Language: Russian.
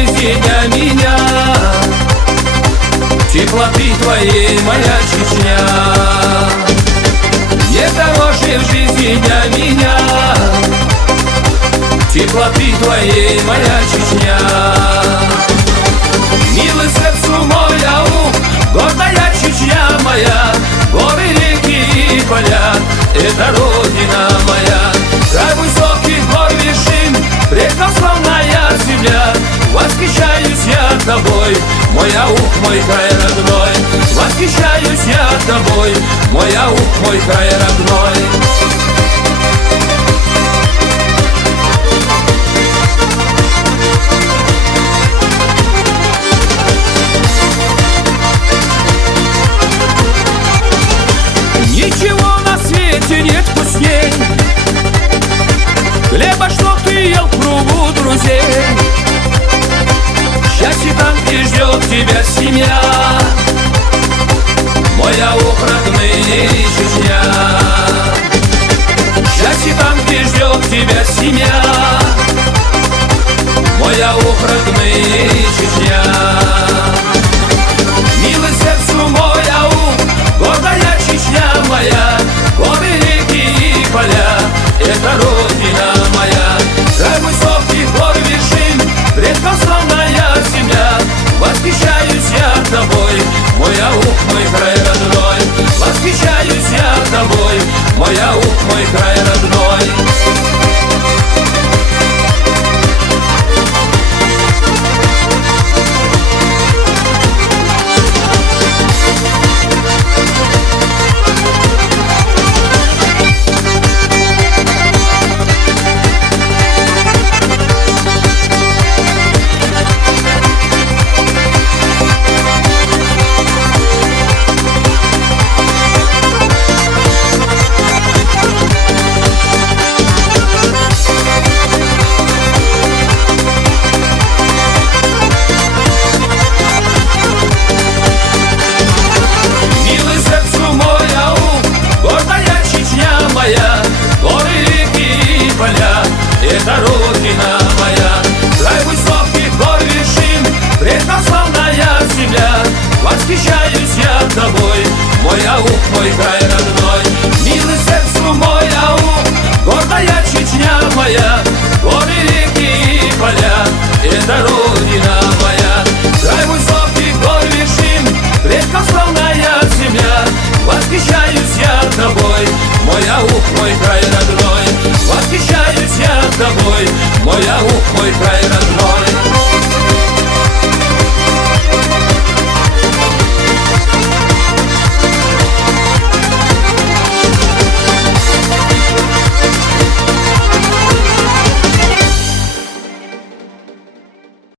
жизни для меня, теплоты твоей моя Чечня. Нет дороже в жизни для меня, теплоты твоей моя Чечня. Милый сердцу мой аук, гордая Чечня моя, горы, реки и поля — это родина моя. Край высоких гор вершин, прекрасная земля. Восхищаюсь я тобой, мой аук, мой край родной. Восхищаюсь я тобой, мой аук, мой край родной. Ничего на свете нет вкусней хлеба, что ты ел в кругу друзей. Счастье там, где ждет тебя семья, мой аук, родные Чечня. Счастье там, где ждет тебя семья, мой аук, родные Чечня.